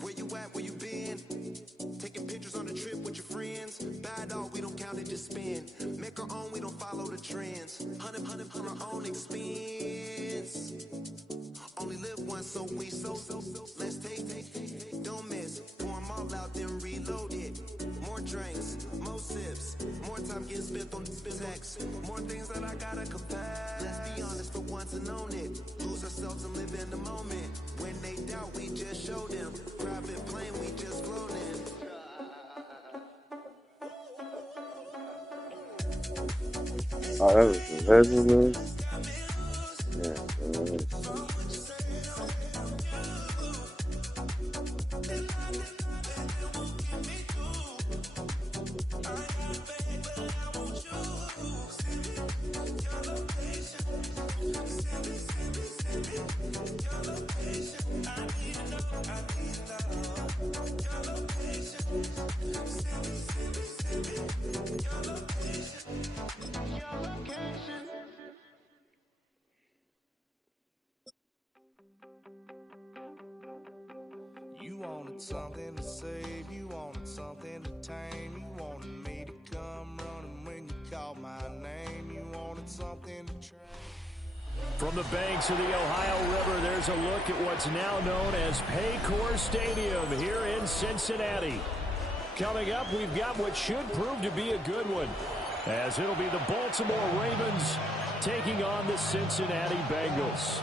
Where you at, where you been? Taking pictures on the trip with your friends. Bad dog, we don't count it, just spin. Make our own, we don't follow the trends. Hundred our own expense. Only live once, so we so. Let's take, don't miss. Pour 'em all out, then reload it. More drinks, more sips. More time getting spent on text. More things that I gotta confess. Let's be honest for once and own it. Lose ourselves and live in the moment. When they doubt, we just show them. Private plane, we just floating. Oh, that was the legendary. Yeah, You wanted something to save, you wanted something to tame, you wanted me to come running when you called my name, you wanted something to train. From the banks of the Ohio River, there's a look at what's now known as Paycor Stadium here in Cincinnati. Coming up, we've got what should prove to be a good one, as it'll be the Baltimore Ravens taking on the Cincinnati Bengals.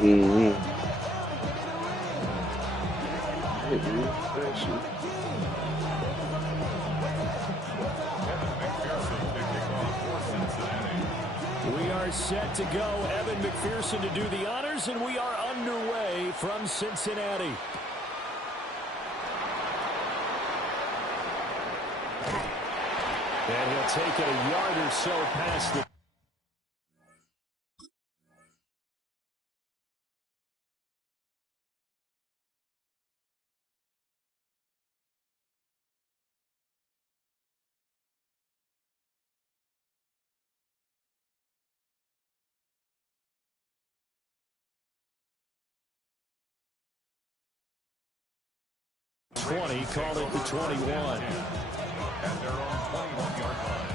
We are set to go. Evan McPherson to do the honors, and we are underway from Cincinnati. And he'll take it a yard or so past the... Call it the 21. At their own 21-yard line.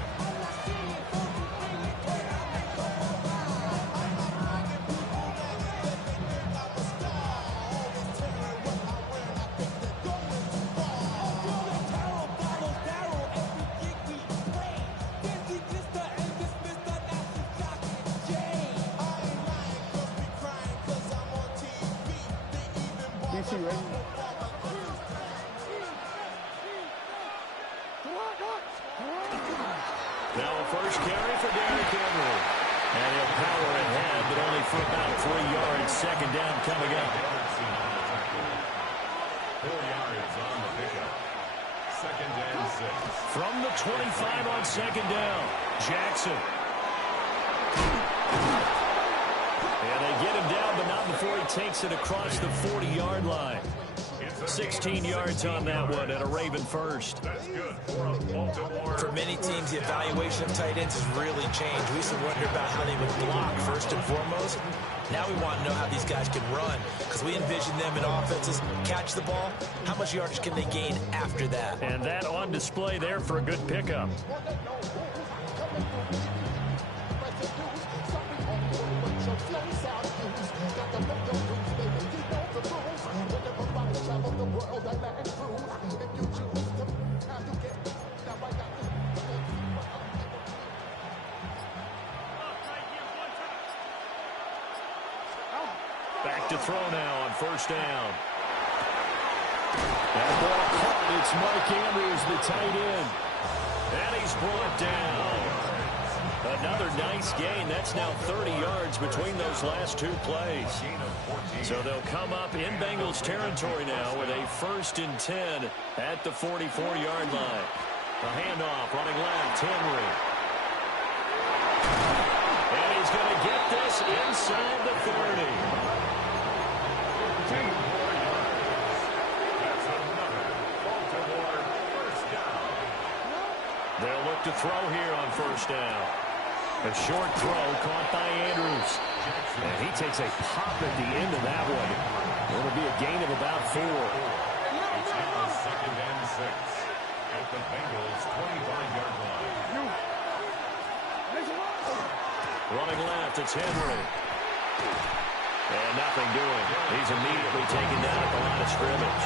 Now a first carry for Derrick Henry. And he'll power ahead, but only for about 3 yards. Second down coming up. 4 yards on the pickup. Second and 6. From the 25 on second down, Jackson. And they get him down, but not before he takes it across the 40-yard line. 16 yards on that one, and a Raven first. That's good for many teams, the evaluation of tight ends has really changed. We used to wonder about how they would block first and foremost. Now we want to know how these guys can run, because we envision them in offenses catch the ball. How much yardage can they gain after that? And that on display there for a good pickup. Back to throw now on first down. That ball caught. It's Mike Andrews, the tight end. And he's brought down. Another nice gain. That's now 30 yards between those last two plays. So they'll come up in Bengals territory now with a 1st and 10 at the 44-yard line. A handoff running left, Henry. And he's going to get get this inside the 30. That's another Baltimore first down. They'll look to throw here on first down. A short throw caught by Andrews. And he takes a pop at the end of that one. It'll be a gain of about 4. It's now 2nd and 6 at the Bengals' 25-yard line. Running left, it's Henry. And nothing doing. He's immediately taken down at the line of scrimmage.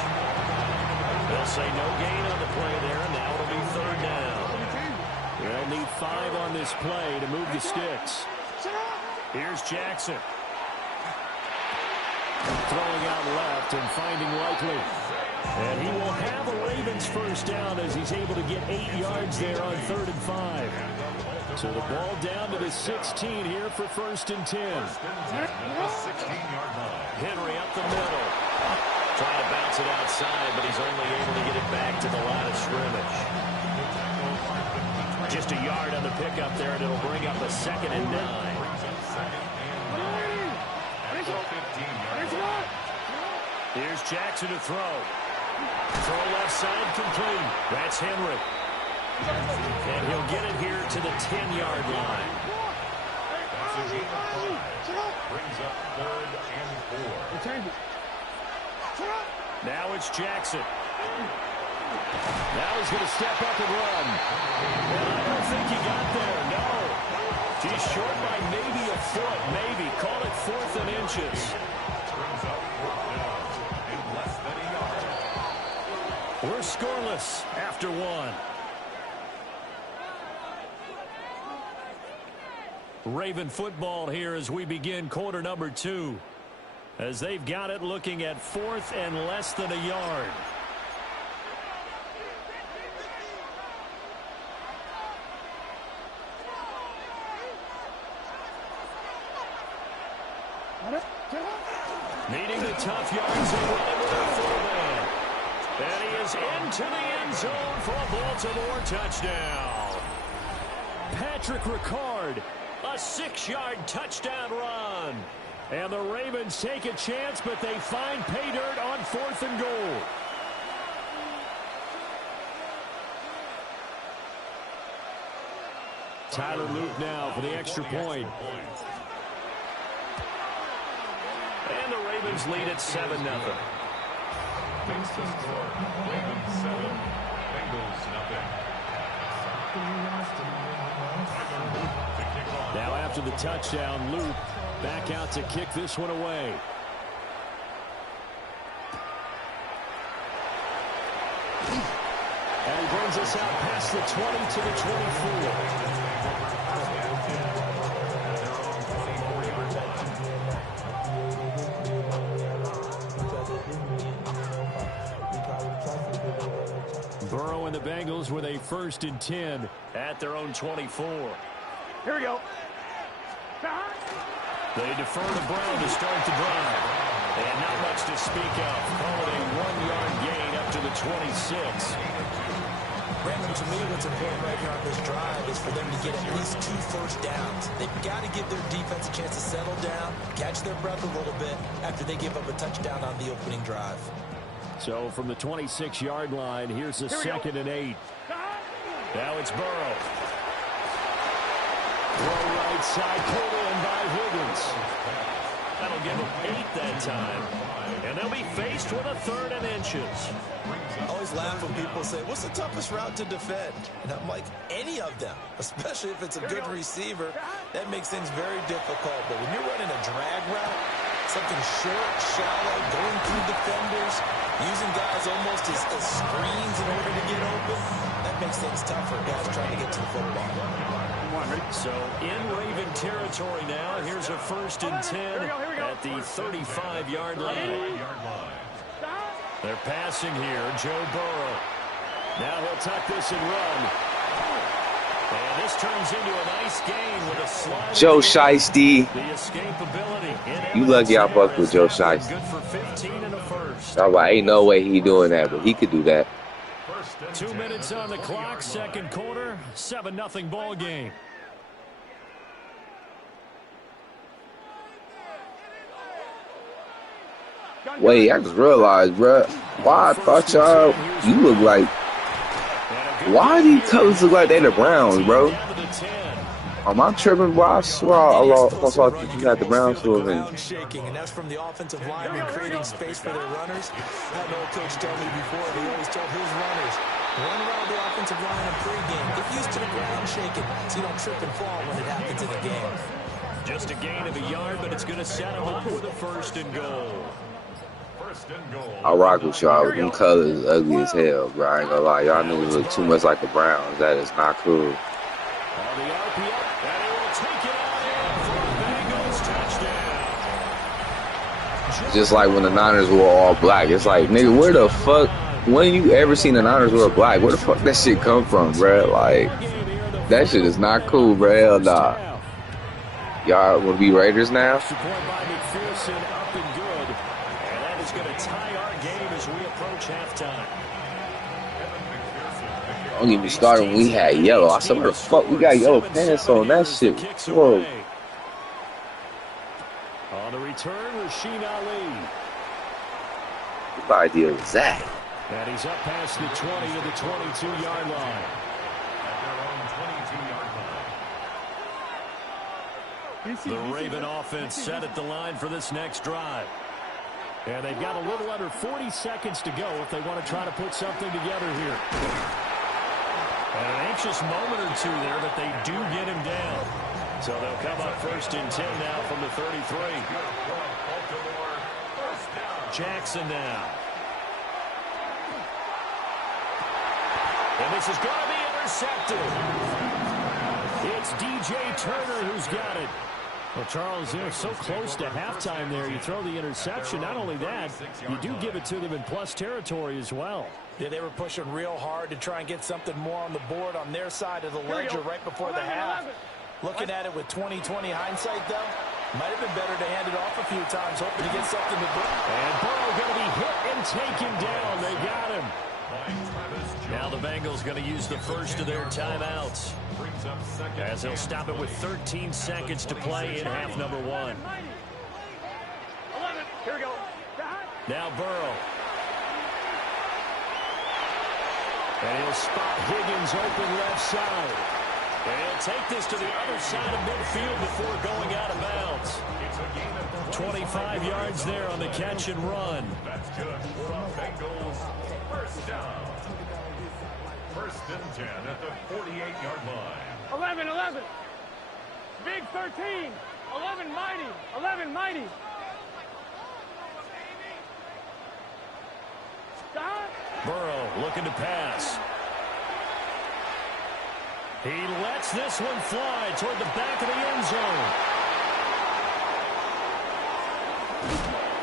They'll say no gain on the play there, and now it'll be 3rd down. They'll need 5 on this play to move the sticks. Here's Jackson. Throwing out left and finding Likely. And he will have a Ravens first down as he's able to get 8 yards there on 3rd and 5. So the ball down to the 16 here for 1st and 10. At the 16-yard line. Henry up the middle. Trying to bounce it outside, but he's only able to get it back to the line of scrimmage. Just a yard on the pickup there, and it'll bring up a 2nd and 9. Here's Jackson to throw. Throw left side complete. That's Henry. And he'll get it here to the 10-yard line. That's a gain of 5. Brings up 3rd and 4. Now it's Jackson. Now he's going to step up and run. And I don't think he got there, no. He's short by maybe a foot, maybe. Call it 4th and inches. Brings up 4th down in less than a yard. We're scoreless after 1. Raven football here as we begin quarter number 2. As they've got it looking at 4th and less than a yard. Needing the tough yards and running with a fullback. And he is into the end zone for a Baltimore touchdown. Patrick Ricard, a 6-yard touchdown run. And the Ravens take a chance, but they find pay dirt on 4th and goal. Tyler Luke now for the extra point. And the Ravens lead at 7-0. Makes the score. Ravens 7, Bengals nothing. Now after the touchdown, Luke back out to kick this one away. And he brings us out past the 20 to the 24. Burrow and the Bengals with a 1st and 10 at their own 24. Here we go. They defer to Brown to start the drive. And not much to speak of. Call it a 1-yard gain up to the 26. Brandon, to me, what's important right here on this drive is for them to get at least 2 first downs. They've got to give their defense a chance to settle down, catch their breath a little bit after they give up a touchdown on the opening drive. So from the 26-yard line, here's a 2nd and 8. Now it's Burrow. Throw right side, pulled in by Higgins. That'll give them 8 that time. And they'll be faced with a 3rd and inches. I always laugh when people say, what's the toughest route to defend? And I'm like, any of them, especially if it's a good receiver. That makes things very difficult. But when you're running a drag route, something short, shallow, going through defenders, using guys almost as screens in order to get open, that makes things tough for guys trying to get to the football. So in Raven territory now, here's a 1st and 10 at the 35-yard line. They're passing here, Joe Burrow. Now he'll tuck this and run. And this turns into a nice gain with a slide. Joe Shiesty. The escapability. You lucky I fucked with Joe Shiesty. Good for 15 and a first. I'm like, ain't no way he doing that, but he could do that. 2 minutes on the clock, 2nd quarter, 7-0 ball game. Wait, I just realized, bro. Why I thought y'all, you look like, why these colors look like they the Browns, bro? Am I tripping, bro? I swear I almost thought you had the Browns to Ground shaking, and that's from the offensive linemen creating space for their runners. I had an old coach tell me before, he always told his runners, run around the offensive line in pregame. Get used to the ground shaking so you don't trip and fall when it happens in the game. Just a gain of a yard, but it's going to set them up with a 1st and goal. I rock with y'all. Them colors ugly as hell, bro. I ain't gonna lie. Y'all niggas look too much like the Browns. That is not cool. Just like when the Niners were all black. It's like, nigga, where the fuck, when you ever seen the Niners wear black? Where the fuck that shit come from, bro? Like, that shit is not cool, bro. Hell nah. Y'all want to be Raiders now? Up and good. And that is going to tie our game as we approach halftime. Don't get me started when we had yellow. I said, where the fuck we got yellow pants on? That shit. Whoa. On the return, Rasheen Ali. What idea was that? And he's up past the 20 to the 22-yard line. The Raven offense set at the line for this next drive. And they've got a little under 40 seconds to go if they want to try to put something together here. And an anxious moment or two there, but they do get him down. So they'll come up 1st and 10 now from the 33. Jackson now. And this is going to be intercepted. It's DJ Turner who's got it. Well, Charles, they're so close to halftime there. You throw the interception. Not only that, you do give it to them in plus territory as well. Yeah, they were pushing real hard to try and get something more on the board on their side of the ledger right before the half. Looking at it with 20/20 hindsight, though, might have been better to hand it off a few times, hoping to get something to do. And Burrow going to be hit and taken down. They got him. Now the Bengals going to use the first of their timeouts, as they'll stop it with 13 seconds to play in half number 1. Here we go. Now Burrow. And he'll spot Higgins open left side. And he'll take this to the other side of midfield before going out of bounds. 25 yards there on the catch and run. That's good for the Bengals. 1st down. 1st and 10 at the 48-yard line. 11. Big 13. 11 mighty. 11 mighty. Stop. Burrow looking to pass. He lets this one fly toward the back of the end zone.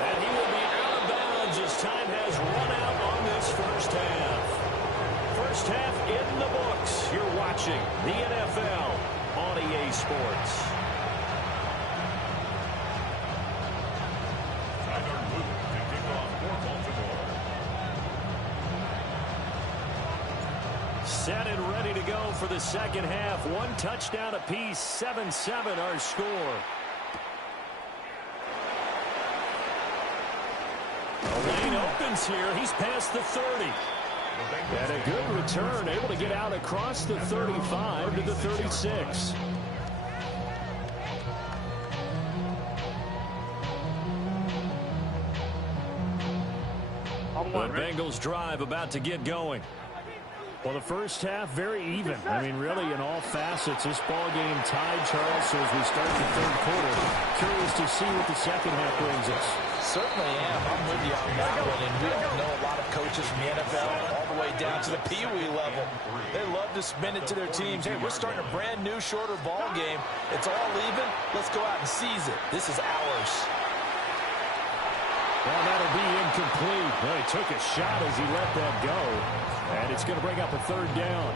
And he will be out of bounds as time has run out on this 1st half. 1st half in the books. You're watching the NFL on EA Sports. Tyler Luke to kick off for Baltimore. Set and ready to go for the 2nd half. 1 touchdown apiece. 7-7 our score. The lane opens here. He's past the 30. And a good return, able to get out across the 35 to the 36. The Bengals drive about to get going. Well, the 1st half, very even. I mean, really, in all facets, this ball game tied, Charles. So as we start the 3rd quarter, curious to see what the 2nd half brings us. Certainly am. I'm with you on that one. And we all know a lot of coaches from the NFL all the way down to the Pee-wee level. They love to spin it to their teams. Hey, we're starting a brand new, shorter ball game. It's all even. Let's go out and seize it. This is ours. Well, that'll be incomplete. Well, he took a shot as he let that go. And it's going to bring up a 3rd down.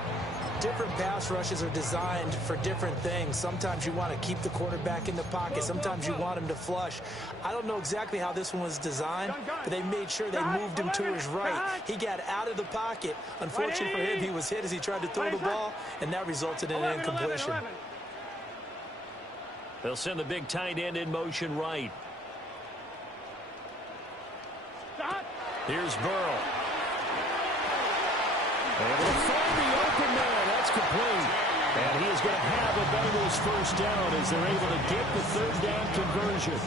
Different pass rushes are designed for different things. Sometimes you want to keep the quarterback in the pocket. Sometimes you want him to flush. I don't know exactly how this one was designed, but they made sure they moved him to his right. He got out of the pocket. Unfortunately for him, he was hit as he tried to throw the ball, and that resulted in an incompletion. They'll send the big tight end in motion right. Here's Burrow. Able to find the open man. That's complete. And he is going to have a Bengals first down as they're able to get the third down conversion.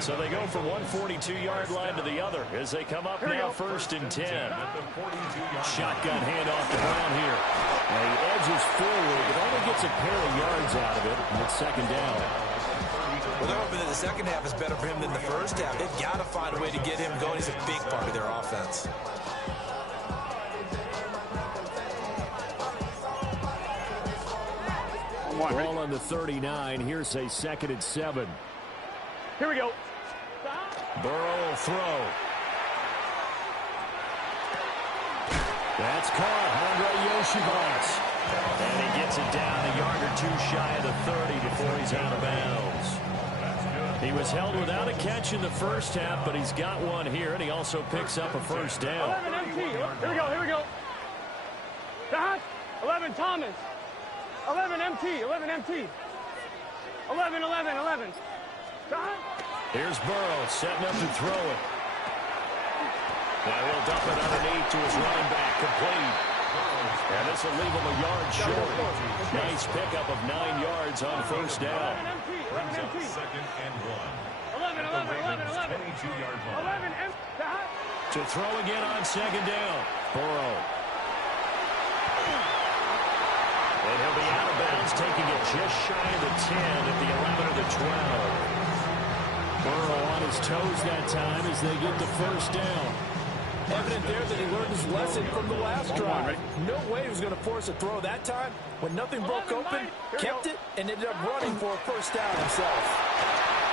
So they go from one 42-yard line to the other as they come up now first and 10. Shotgun handoff to Brown here. And he edges forward, but only gets a pair of yards out of it. And it's second down. Well, they're hoping that the second half is better for him than the first half. They've got to find a way to get him going. He's a big part of their offense. Ball on the 39. Here's a second and 7. Here we go. Burrow will throw. That's caught. Andre Yoshivas. And he gets it down a yard or two shy of the 30 before he's out of bounds. He was held without a catch in the first half, but he's got one here, and he also picks up a first down. 11 MT. Here we go. Here we go. 11 Thomas. 11 MT. 11 MT. 11, 11, 11. Here's Burrow setting up to throw it. Now he'll dump it underneath to his running back, complete. And this will leave him a yard short. Nice pickup of 9 yards on first down. 11 MT. Second and 1. 11, 11, 11, 11. 22-yard line. 11 MT. To throw again on second down. Burrow. And he'll be out of bounds, taking it just shy of the 10 at the 11 or the 12. Burrow on his toes that time as they get the first down. Evident there that he learned his lesson from the last drive. No way he was going to force a throw that time. When nothing broke open, kept it, and ended up running for a first down himself.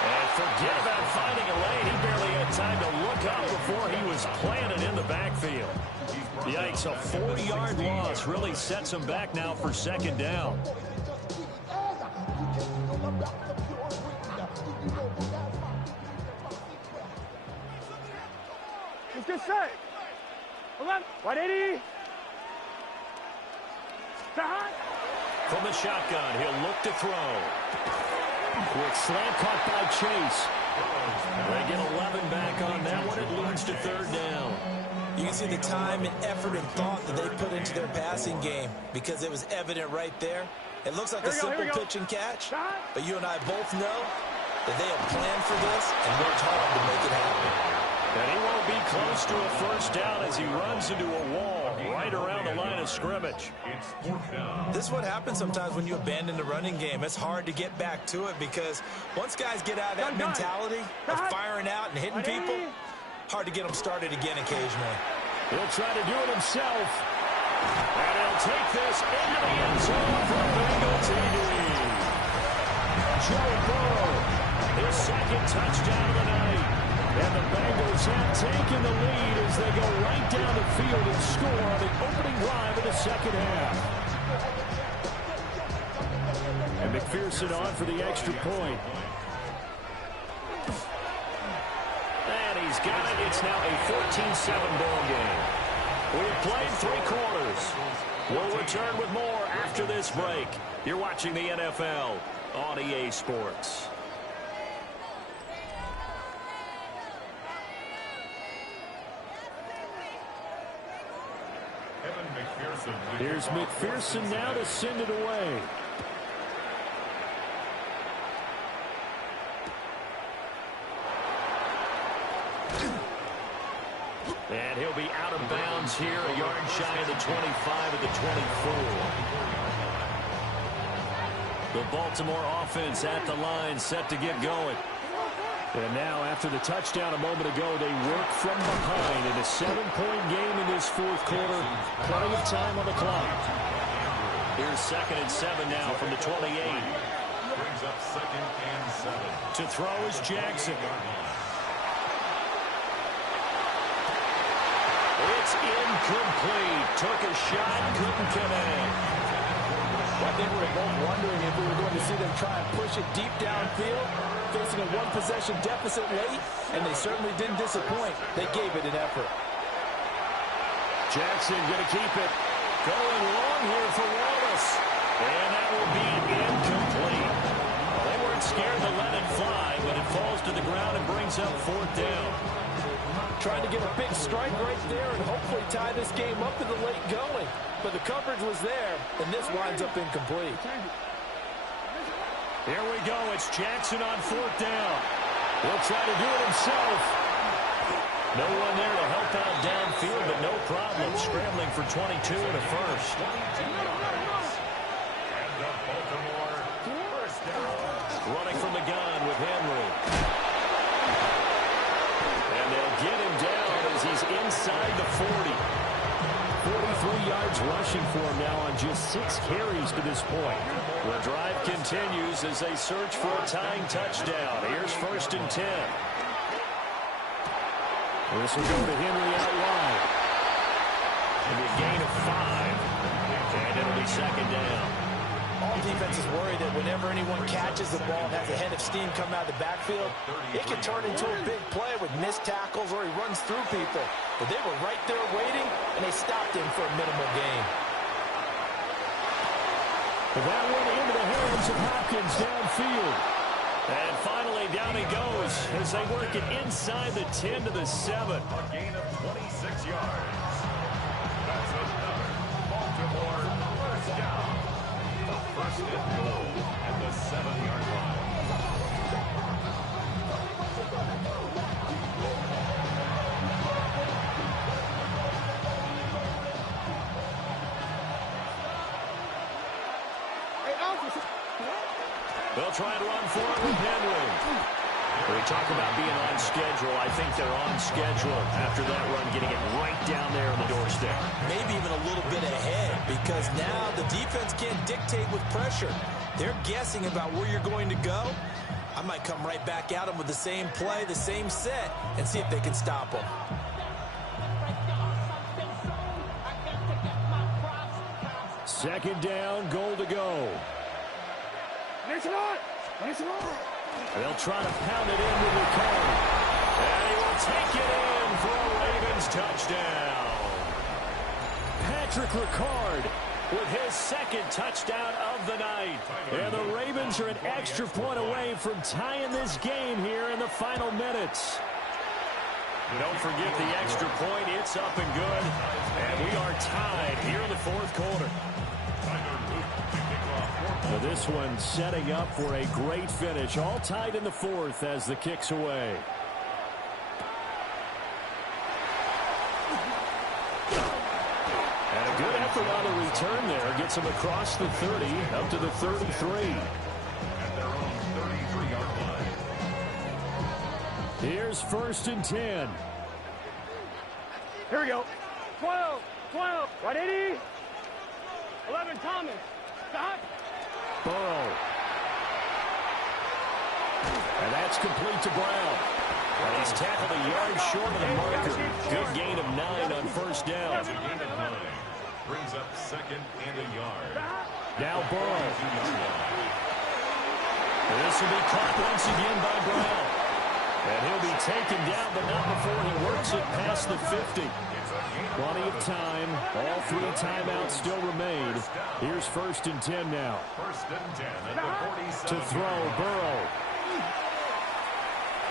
And forget about finding a lane. He barely had time to look up before he was planted in the backfield. Yikes, a 40-yard loss really sets him back now for second down. Let's get set. 11. 180. From the shotgun, he'll look to throw. Quick slant caught by Chase. They get 11 back on that one. It leads to third down. You can see the time and effort and thought that they put into their passing game because it was evident right there. It looks like a simple pitch and catch, but you and I both know that they have planned for this and worked hard to make it happen. And he won't be close to a first down as he runs into a wall right around the line of scrimmage. This is what happens sometimes when you abandon the running game. It's hard to get back to it because once guys get out of that mentality of firing out and hitting people, hard to get them started again occasionally. He'll try to do it himself. And he'll take this into the end zone for a Bengal TD. Joe Burrow, his second touchdown of the night. And the Bengals have taken the lead as they go right down the field and score on the opening drive of the second half. And McPherson on for the extra point. And he's got it. It's now a 14-7 ball game. We have played 3 quarters. We'll return with more after this break. You're watching the NFL on EA Sports. Here's McPherson now to send it away. And he'll be out of bounds here, a yard shy of the 25 at the 24. The Baltimore offense at the line, set to get going. And now, after the touchdown a moment ago, they work from behind in a 7-point game in this fourth quarter. Plenty of time on the clock. Here's second and 7 now from the 28. Brings up second and 7. To throw is Jackson. It's incomplete. Took a shot, couldn't connect. I think we were both wondering if we were going to see them try and push it deep downfield, facing a one-possession deficit late, and they certainly didn't disappoint. They gave it an effort. Jackson going to keep it. Going long here for Wallace. And that will be incomplete. They weren't scared to let it fly, but it falls to the ground and brings up fourth down. Trying to get a big strike right there and hopefully tie this game up in the late going. But the coverage was there, and this winds up incomplete. Here we go. It's Jackson on 4th down. He'll try to do it himself. No one there to help out downfield, but no problem. Scrambling for 22 and a first. Running from the gun with Henry. And they'll get him down as he's inside the 40. 43 yards rushing for him now on just 6 carries to this point. The drive continues as they search for a tying touchdown. Here's 1st and 10. This will go to Henry out wide. It'll be a gain of 5. And it'll be 2nd down. All defenses worry that whenever anyone catches the ball and has a head of steam come out of the backfield, it can turn into a big play with missed tackles or he runs through people. But they were right there waiting, and they stopped him for a minimal gain. That went into the hands of Hopkins downfield. And finally, down he goes as they work it inside the 10 to the 7. A gain of 26 yards. That's another Baltimore first down. The 1st and goal at the 7-yard line. They'll try and run for it with Henry. We talk about being on schedule. I think they're on schedule after that run, getting it right down there on the doorstep. Maybe even a little bit ahead because now the defense can't dictate with pressure. They're guessing about where you're going to go. I might come right back at them with the same play, the same set, and see if they can stop them. Second down, goal to go. They'll try to pound it in with Ricard. And he will take it in for a Ravens touchdown. Patrick Ricard with his 2nd touchdown of the night. And the Ravens are an extra point away from tying this game here in the final minutes. Don't forget the extra point. It's up and good. And we are tied here in the 4th quarter. Well, this one setting up for a great finish. All tied in the 4th as the kick's away. And a good effort on the return there. Gets him across the 30 up to the 33. At their own 33-yard line. Here's 1st and 10. Here we go. 12, 180. 11, Thomas. Stop. Burrow. And that's complete to Brown. And he's tackled a yard short of the marker. Good gain of 9 on 1st down. That's a gain of 9. Brings up 2nd and a yard. Now Burrow. And this will be caught once again by Brown. And he'll be taken down, but not before he works it past the 50. Plenty of time. All 3 timeouts still remain. Here's 1st and 10 now. 1st and 10 at the 47. To throw, Burrow.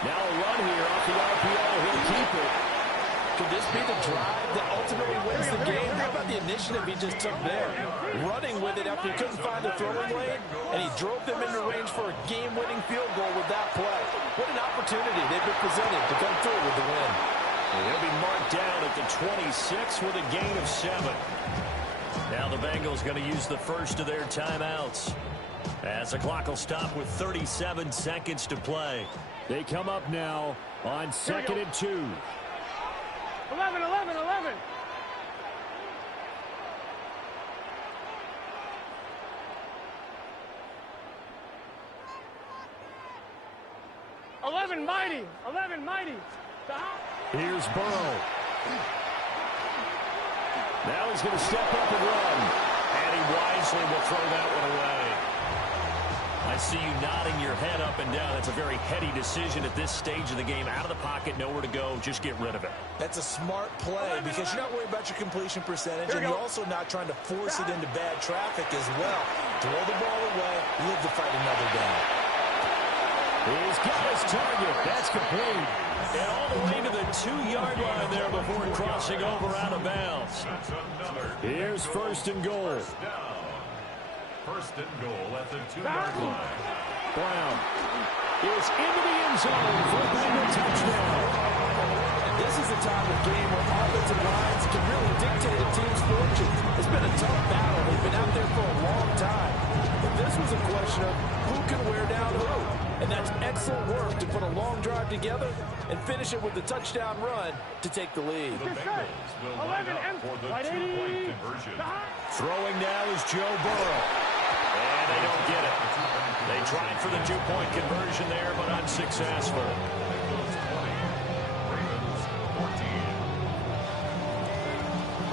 Now a run here off the RPO. He'll keep it. Could this be the drive that ultimately wins the game? How about the initiative he just took there? Running with it after he couldn't find the throwing lane, and he drove them into range for a game-winning field goal with that play. What an opportunity they've been presented to come through with the win. And he'll be marked down at the 26 with a gain of 7. Now the Bengals going to use the first of their timeouts as the clock will stop with 37 seconds to play. They come up now on 2nd and 2. 11, 11, 11. 11 mighty. 11 mighty. Stop. Here's Burrow. Now he's going to step up and run. And he wisely will throw that one away. I see you nodding your head up and down. That's a very heady decision at this stage of the game. Out of the pocket, nowhere to go. Just get rid of it. That's a smart play because you're not worried about your completion percentage, and you're also not trying to force it into bad traffic as well. Throw the ball away, live to fight another down. He's got his target. That's complete. And all the way to the 2-yard line there before crossing over out of bounds. Here's first and goal. First and goal at the 2-yard line. Brown is into the end zone for a touchdown. This is a time of game where offensive lines can really dictate a team's fortune. It's been a tough battle. They've been out there for a long time. But this was a question of who can wear down who. And that's excellent work to put a long drive together and finish it with a touchdown run to take the lead. The Bengals will line up for the 2-point conversion. Throwing now is Joe Burrow. And they don't get it. They tried for the 2-point conversion there, but unsuccessful.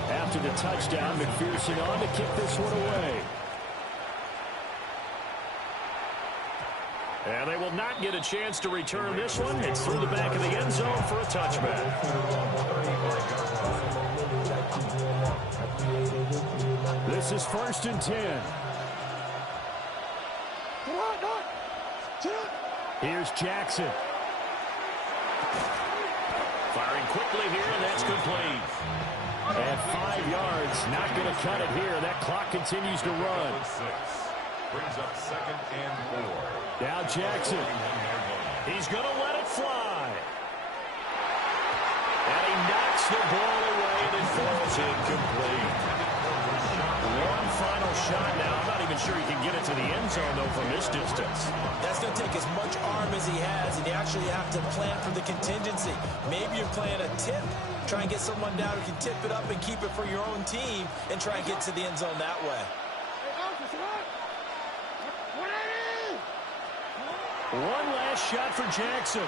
After the touchdown, McPherson on to kick this one away. And they will not get a chance to return this one. It's through the back of the end zone for a touchback. This is first and 10. Here's Jackson. Firing quickly here, and that's complete. At 5 yards, not going to cut it here. That clock continues to run. Brings up second and 4. Now Jackson. He's going to let it fly. And he knocks the ball away, and it falls incomplete. One final shot now. I'm not even sure he can get it to the end zone, though, from this distance. That's going to take as much arm as he has, and you actually have to plan for the contingency. Maybe you're playing a tip. Try and get someone down who can tip it up and keep it for your own team and try and get to the end zone that way. One last shot for Jackson.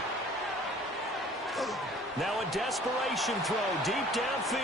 Now a desperation throw deep downfield.